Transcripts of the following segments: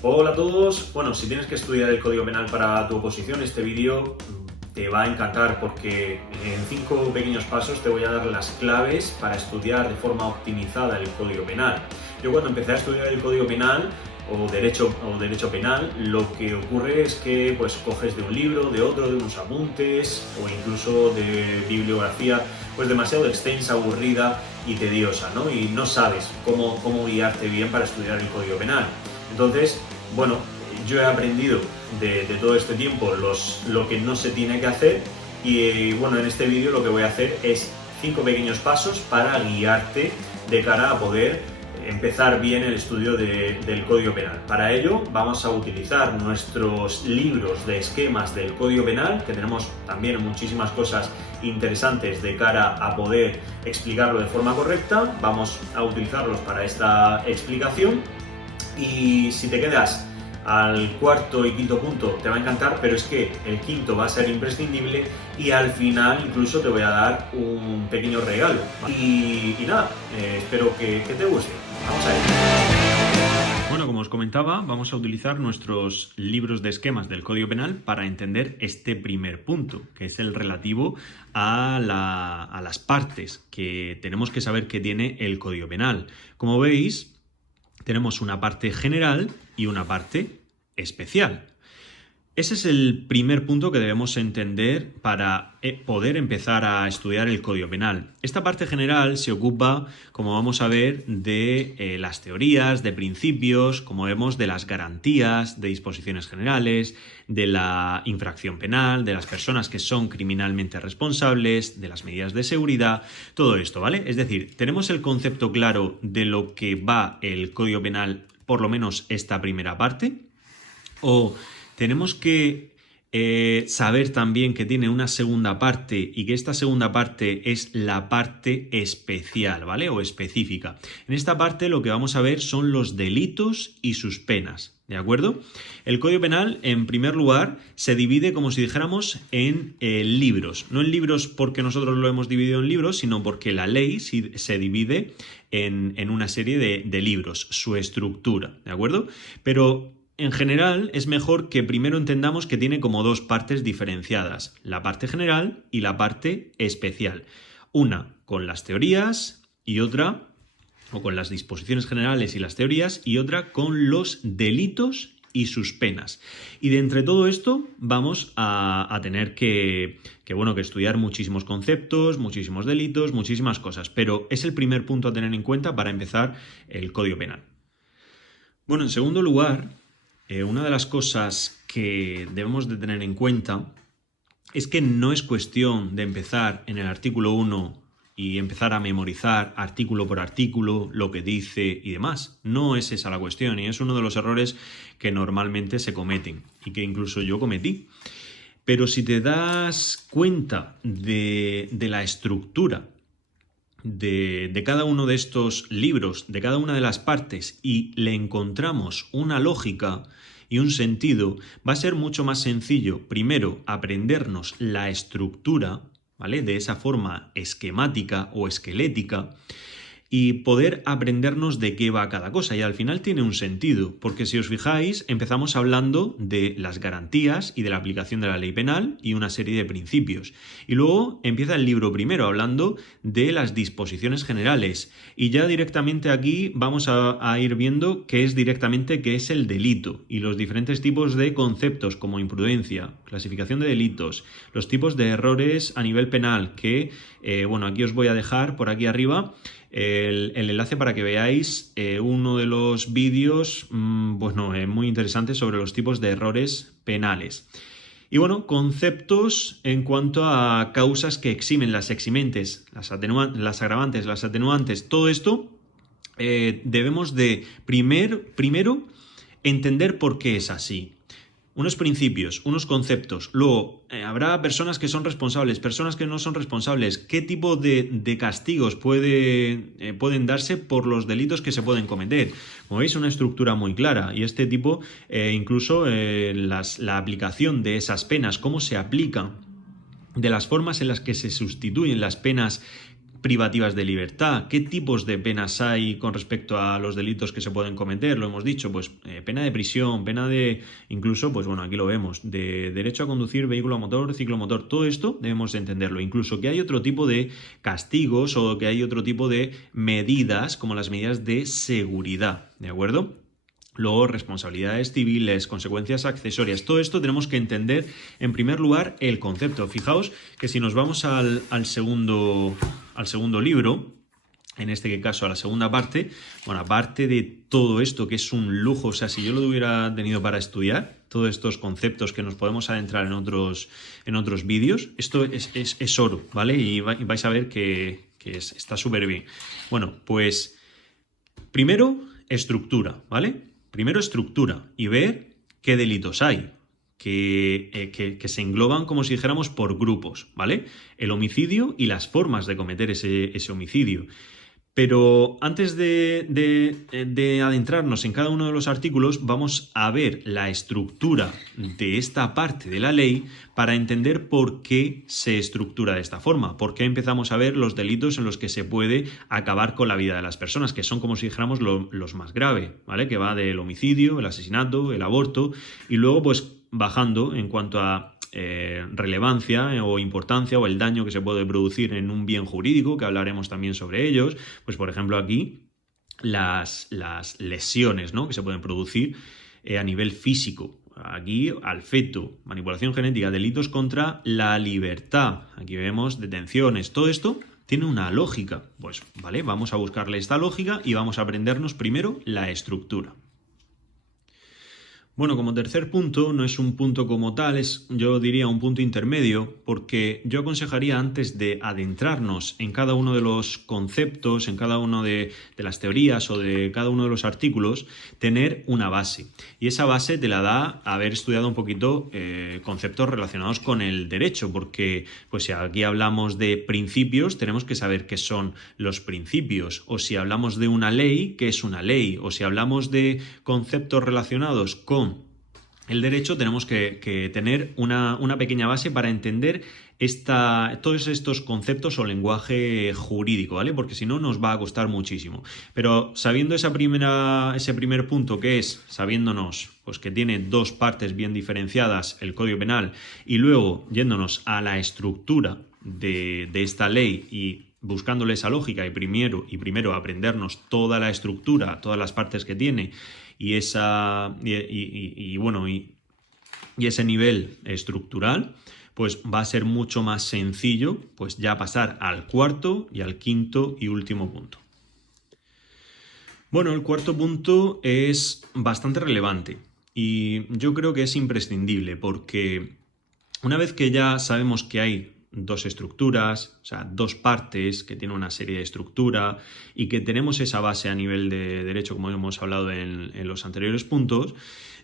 Hola a todos. Bueno, si tienes que estudiar el Código Penal para tu oposición, este vídeo te va a encantar porque en 5 pequeños pasos te voy a dar las claves para estudiar de forma optimizada el Código Penal. Yo cuando empecé a estudiar el Código Penal o derecho penal, lo que ocurre es que pues coges de un libro, de otro, de unos apuntes o incluso de bibliografía pues demasiado extensa, aburrida y tediosa, ¿no? Y no sabes cómo guiarte bien para estudiar el Código Penal. Entonces, bueno, yo he aprendido de todo este tiempo lo que no se tiene que hacer y bueno, en este vídeo lo que voy a hacer es 5 pequeños pasos para guiarte de cara a poder empezar bien el estudio del Código Penal. Para ello vamos a utilizar nuestros libros de esquemas del Código Penal, que tenemos también muchísimas cosas interesantes de cara a poder explicarlo de forma correcta. Vamos a utilizarlos para esta explicación. Y si te quedas al cuarto y quinto punto te va a encantar, pero es que el quinto va a ser imprescindible y al final incluso te voy a dar un pequeño regalo. Y nada, espero que te guste. Vamos a ello. Bueno, como os comentaba, vamos a utilizar nuestros libros de esquemas del Código Penal para entender este primer punto, que es el relativo a las partes que tenemos que saber que tiene el Código Penal. Como veis, tenemos una parte general y una parte especial. Ese es el primer punto que debemos entender para poder empezar a estudiar el Código Penal. Esta parte general se ocupa, como vamos a ver, de las teorías, de principios, como vemos, de las garantías, de disposiciones generales, de la infracción penal, de las personas que son criminalmente responsables, de las medidas de seguridad, todo esto, ¿vale? Es decir, tenemos el concepto claro de lo que va el Código Penal, por lo menos esta primera parte, o tenemos que saber también que tiene una segunda parte y que esta segunda parte es la parte especial, ¿vale? O específica. En esta parte lo que vamos a ver son los delitos y sus penas, ¿de acuerdo? El Código Penal, en primer lugar, se divide, como si dijéramos, en libros. No en libros porque nosotros lo hemos dividido en libros, sino porque la ley se divide en una serie de libros, su estructura, ¿de acuerdo? Pero en general, es mejor que primero entendamos que tiene como dos partes diferenciadas, la parte general y la parte especial. Una con las teorías y otra, o con las disposiciones generales y las teorías, y otra con los delitos y sus penas. Y de entre todo esto vamos a tener que estudiar muchísimos conceptos, muchísimos delitos, muchísimas cosas, pero es el primer punto a tener en cuenta para empezar el Código Penal. Bueno, en segundo lugar, una de las cosas que debemos de tener en cuenta es que no es cuestión de empezar en el artículo 1 y empezar a memorizar artículo por artículo lo que dice y demás. No es esa la cuestión y es uno de los errores que normalmente se cometen y que incluso yo cometí. Pero si te das cuenta de la estructura de cada uno de estos libros, de cada una de las partes, y le encontramos una lógica y un sentido, va a ser mucho más sencillo, primero, aprendernos la estructura, ¿vale? De esa forma esquemática o esquelética, y poder aprendernos de qué va cada cosa. Y al final tiene un sentido, porque si os fijáis, empezamos hablando de las garantías y de la aplicación de la ley penal y una serie de principios. Y luego empieza el libro primero hablando de las disposiciones generales. Y ya directamente aquí vamos a ir viendo qué es el delito y los diferentes tipos de conceptos como imprudencia, clasificación de delitos, los tipos de errores a nivel penal que, aquí os voy a dejar por aquí arriba el enlace para que veáis uno de los vídeos muy interesante sobre los tipos de errores penales. Y bueno, conceptos en cuanto a causas que eximen, las eximentes, las agravantes, las atenuantes, todo esto debemos de primero entender por qué es así. Unos principios, unos conceptos. Luego, habrá personas que son responsables, personas que no son responsables. ¿Qué tipo de castigos pueden darse por los delitos que se pueden cometer? Como veis, una estructura muy clara. Y este tipo, incluso la aplicación de esas penas, cómo se aplican, de las formas en las que se sustituyen las penas privativas de libertad, qué tipos de penas hay con respecto a los delitos que se pueden cometer, lo hemos dicho, pues pena de prisión, pena de, incluso, pues bueno, aquí lo vemos, de derecho a conducir vehículo a motor, ciclomotor, todo esto debemos entenderlo, incluso que hay otro tipo de castigos o que hay otro tipo de medidas, como las medidas de seguridad, ¿de acuerdo? Luego, responsabilidades civiles, consecuencias accesorias. Todo esto tenemos que entender, en primer lugar, el concepto. Fijaos que si nos vamos al segundo libro, en este caso a la segunda parte, bueno, aparte de todo esto, que es un lujo, o sea, si yo lo hubiera tenido para estudiar, todos estos conceptos que nos podemos adentrar en otros vídeos, esto es oro, ¿vale? Y vais a ver que está súper bien. Bueno, pues primero, estructura, ¿vale? Primero estructura y ver qué delitos hay, que se engloban como si dijéramos por grupos, ¿vale? El homicidio y las formas de cometer ese homicidio. Pero antes de adentrarnos en cada uno de los artículos, vamos a ver la estructura de esta parte de la ley para entender por qué se estructura de esta forma, por qué empezamos a ver los delitos en los que se puede acabar con la vida de las personas, que son como si dijéramos los más graves, ¿vale? Que va del homicidio, el asesinato, el aborto, y luego pues bajando en cuanto a relevancia o importancia o el daño que se puede producir en un bien jurídico, que hablaremos también sobre ellos, pues por ejemplo aquí las lesiones, ¿no?, que se pueden producir a nivel físico. Aquí al feto, manipulación genética, delitos contra la libertad, aquí vemos detenciones, todo esto tiene una lógica. Pues vale, vamos a buscarle esta lógica y vamos a aprendernos primero la estructura. Bueno, como tercer punto, no es un punto como tal, es yo diría un punto intermedio, porque yo aconsejaría antes de adentrarnos en cada uno de los conceptos, en cada una de las teorías o de cada uno de los artículos, tener una base. Y esa base te la da haber estudiado un poquito conceptos relacionados con el derecho, porque pues si aquí hablamos de principios, tenemos que saber qué son los principios, o si hablamos de una ley, qué es una ley, o si hablamos de conceptos relacionados con el derecho, tenemos que tener una pequeña base para entender todos estos conceptos o lenguaje jurídico, ¿vale? Porque si no nos va a costar muchísimo. Pero sabiendo ese primer punto, que es, sabiéndonos pues que tiene dos partes bien diferenciadas, el Código Penal, y luego yéndonos a la estructura de esta ley y buscándole esa lógica y primero aprendernos toda la estructura, todas las partes que tiene y ese nivel estructural, pues va a ser mucho más sencillo pues ya pasar al cuarto y al quinto y último punto. Bueno, el cuarto punto es bastante relevante y yo creo que es imprescindible porque una vez que ya sabemos que hay dos estructuras, o sea, dos partes que tienen una serie de estructura y que tenemos esa base a nivel de derecho, como hemos hablado en los anteriores puntos,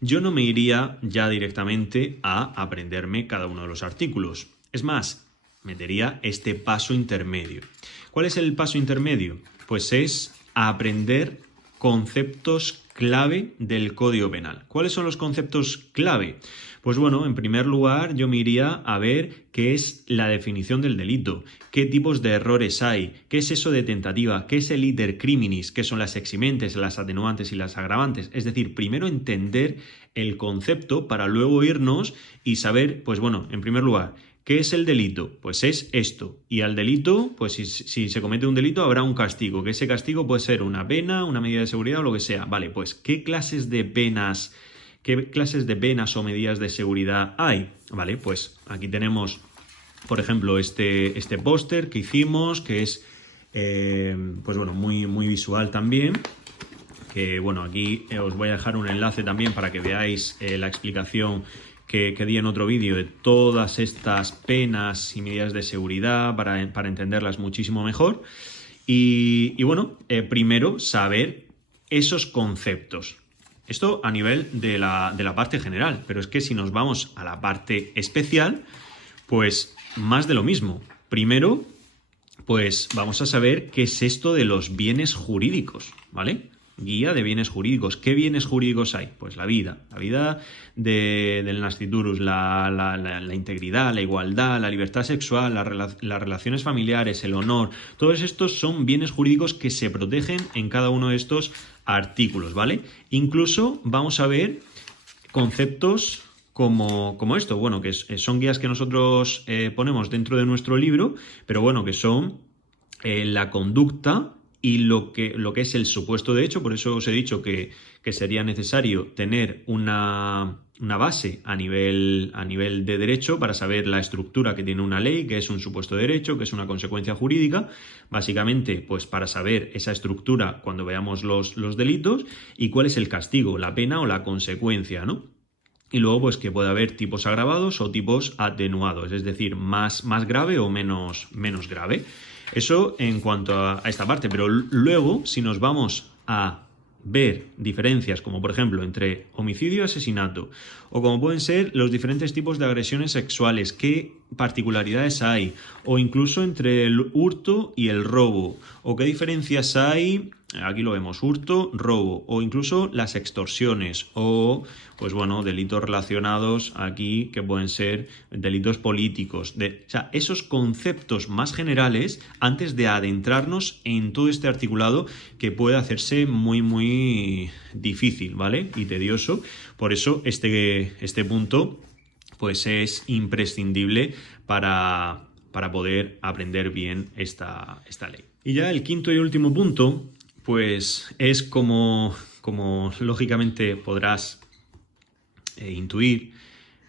yo no me iría ya directamente a aprenderme cada uno de los artículos. Es más, metería este paso intermedio. ¿Cuál es el paso intermedio? Pues es aprender conceptos clave del Código Penal. ¿Cuáles son los conceptos clave? Pues bueno, en primer lugar yo me iría a ver qué es la definición del delito, qué tipos de errores hay, qué es eso de tentativa, qué es el iter criminis, qué son las eximentes, las atenuantes y las agravantes. Es decir, primero entender el concepto para luego irnos y saber, pues bueno, en primer lugar, ¿qué es el delito? Pues es esto. Y al delito, pues si se comete un delito habrá un castigo, que ese castigo puede ser una pena, una medida de seguridad o lo que sea. Vale, pues ¿qué clases de penas o medidas de seguridad hay? Vale, pues aquí tenemos, por ejemplo, este póster que hicimos, que es pues bueno, muy, muy visual también. Que bueno, aquí os voy a dejar un enlace también para que veáis la explicación que di en otro vídeo de todas estas penas y medidas de seguridad para entenderlas muchísimo mejor. Y bueno, primero saber esos conceptos. Esto a nivel de la parte general, pero es que si nos vamos a la parte especial, pues más de lo mismo. Primero, pues vamos a saber qué es esto de los bienes jurídicos, ¿vale? guía de bienes jurídicos. ¿Qué bienes jurídicos hay? Pues la vida del nasciturus, la integridad, la igualdad, la libertad sexual, las relaciones familiares, el honor. Todos estos son bienes jurídicos que se protegen en cada uno de estos artículos, ¿vale? Incluso vamos a ver conceptos como esto, bueno, que son guías que nosotros ponemos dentro de nuestro libro, pero bueno, que son la conducta y lo que es el supuesto de hecho. Por eso os he dicho que sería necesario tener una base a nivel de derecho para saber la estructura que tiene una ley, qué es un supuesto de derecho, qué es una consecuencia jurídica, básicamente pues para saber esa estructura cuando veamos los delitos y cuál es el castigo, la pena o la consecuencia, ¿no? Y luego, pues que puede haber tipos agravados o tipos atenuados, es decir, más grave o menos grave. Eso en cuanto a esta parte, pero luego, si nos vamos a ver diferencias como por ejemplo entre homicidio y asesinato, o como pueden ser los diferentes tipos de agresiones sexuales, qué particularidades hay, o incluso entre el hurto y el robo, o qué diferencias hay, aquí lo vemos, hurto, robo, o incluso las extorsiones, o pues bueno, delitos relacionados aquí que pueden ser delitos políticos, o sea, esos conceptos más generales antes de adentrarnos en todo este articulado que puede hacerse muy difícil, ¿vale? Y tedioso. Por eso este punto pues es imprescindible para poder aprender bien esta ley. Y ya el quinto y último punto pues es como lógicamente podrás intuir,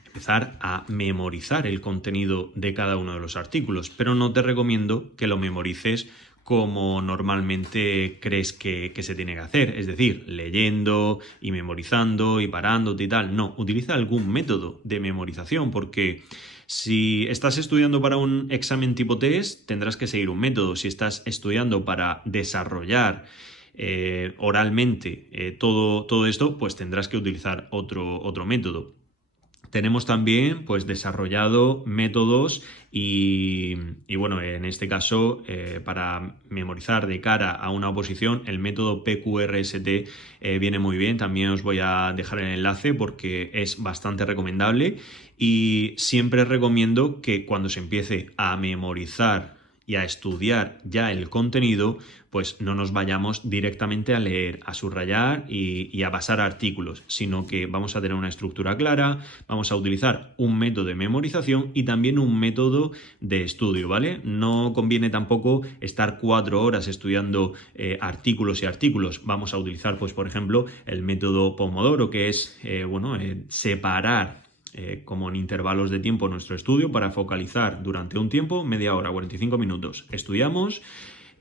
empezar a memorizar el contenido de cada uno de los artículos, pero no te recomiendo que lo memorices como normalmente crees que se tiene que hacer, es decir, leyendo y memorizando y parándote y tal. No, utiliza algún método de memorización, porque si estás estudiando para un examen tipo test, tendrás que seguir un método. Si estás estudiando para desarrollar oralmente todo esto, pues tendrás que utilizar otro método. Tenemos también pues desarrollado métodos y bueno, en este caso para memorizar de cara a una oposición el método PQRST viene muy bien. También os voy a dejar el enlace porque es bastante recomendable y siempre recomiendo que cuando se empiece a memorizar y a estudiar ya el contenido, pues no nos vayamos directamente a leer, a subrayar y a pasar artículos, sino que vamos a tener una estructura clara, vamos a utilizar un método de memorización y también un método de estudio, ¿vale? No conviene tampoco estar 4 horas estudiando artículos y artículos. Vamos a utilizar, pues por ejemplo, el método Pomodoro, que es, separar como en intervalos de tiempo nuestro estudio para focalizar durante un tiempo, media hora, 45 minutos. Estudiamos,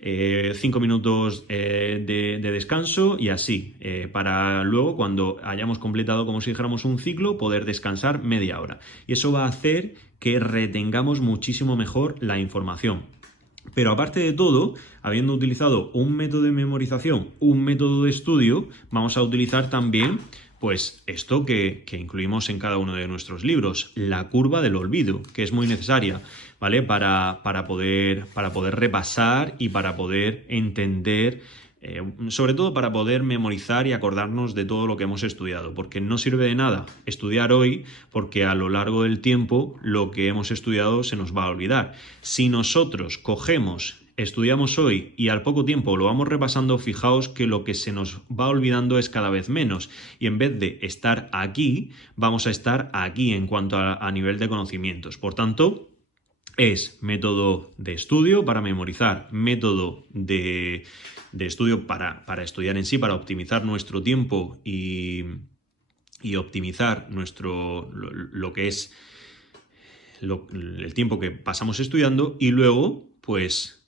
5 minutos de descanso y así, para luego cuando hayamos completado como si dijéramos un ciclo, poder descansar media hora. Y eso va a hacer que retengamos muchísimo mejor la información. Pero aparte de todo, habiendo utilizado un método de memorización, un método de estudio, vamos a utilizar también pues esto que incluimos en cada uno de nuestros libros, la curva del olvido, que es muy necesaria, ¿vale? Para poder repasar y para poder entender, sobre todo para poder memorizar y acordarnos de todo lo que hemos estudiado, porque no sirve de nada estudiar hoy, porque a lo largo del tiempo lo que hemos estudiado se nos va a olvidar. Si nosotros estudiamos hoy y al poco tiempo lo vamos repasando, fijaos que lo que se nos va olvidando es cada vez menos y en vez de estar aquí, vamos a estar aquí en cuanto a nivel de conocimientos. Por tanto, es método de estudio para memorizar, método de estudio para estudiar en sí, para optimizar nuestro tiempo y optimizar lo que es el tiempo que pasamos estudiando y luego, pues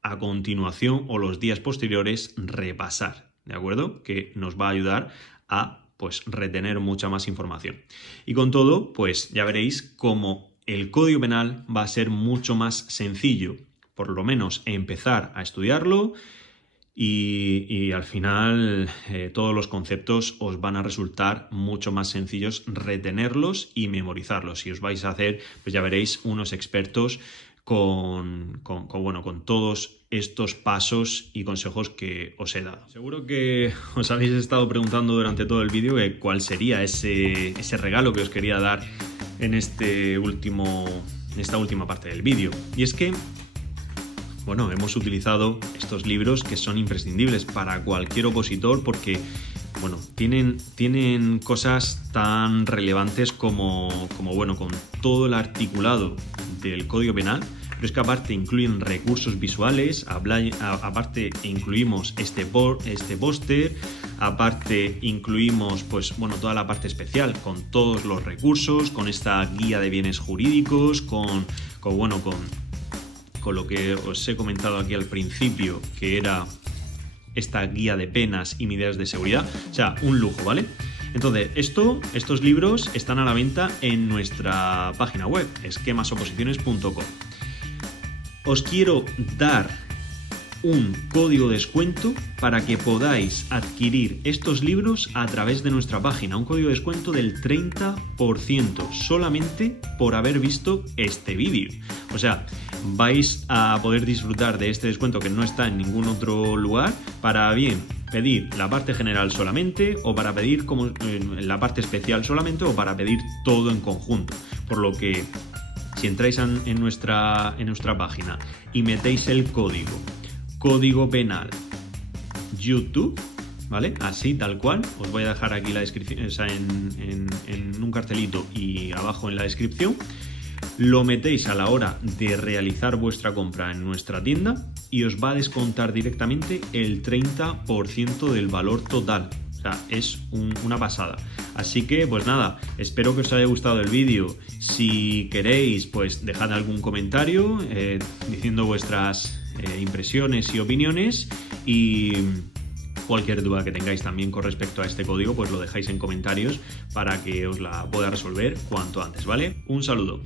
a continuación o los días posteriores repasar, ¿de acuerdo? Que nos va a ayudar a pues retener mucha más información. Y con todo, pues ya veréis cómo el Código Penal va a ser mucho más sencillo, por lo menos empezar a estudiarlo y al final todos los conceptos os van a resultar mucho más sencillos retenerlos y memorizarlos. Y os vais a hacer, pues ya veréis, unos expertos con todos estos pasos y consejos que os he dado. Seguro que os habéis estado preguntando durante todo el vídeo cuál sería ese regalo que os quería dar en esta última parte del vídeo. Y es que, bueno, hemos utilizado estos libros que son imprescindibles para cualquier opositor porque, bueno, tienen cosas tan relevantes como bueno, con todo el articulado del Código Penal, pero es que aparte incluyen recursos visuales, aparte incluimos este póster, aparte incluimos, pues bueno, toda la parte especial con todos los recursos, con esta guía de bienes jurídicos, con lo que os he comentado aquí al principio, que era esta guía de penas y medidas de seguridad. O sea, un lujo, ¿vale? Entonces, estos libros están a la venta en nuestra página web, esquemasoposiciones.com. Os quiero dar un código de descuento para que podáis adquirir estos libros a través de nuestra página. Un código de descuento del 30% solamente por haber visto este vídeo. O sea, vais a poder disfrutar de este descuento que no está en ningún otro lugar para bien pedir la parte general solamente, o para pedir como la parte especial solamente, o para pedir todo en conjunto. Por lo que si entráis en nuestra página y metéis el Código Penal YouTube, ¿vale? Así, tal cual. Os voy a dejar aquí la descripción, o sea, en un cartelito y abajo en la descripción. Lo metéis a la hora de realizar vuestra compra en nuestra tienda y os va a descontar directamente el 30% del valor total. O sea, es una pasada. Así que, pues nada, espero que os haya gustado el vídeo. Si queréis, pues dejad algún comentario diciendo vuestras impresiones y opiniones, y cualquier duda que tengáis también con respecto a este código, pues lo dejáis en comentarios para que os la pueda resolver cuanto antes, ¿vale? Un saludo.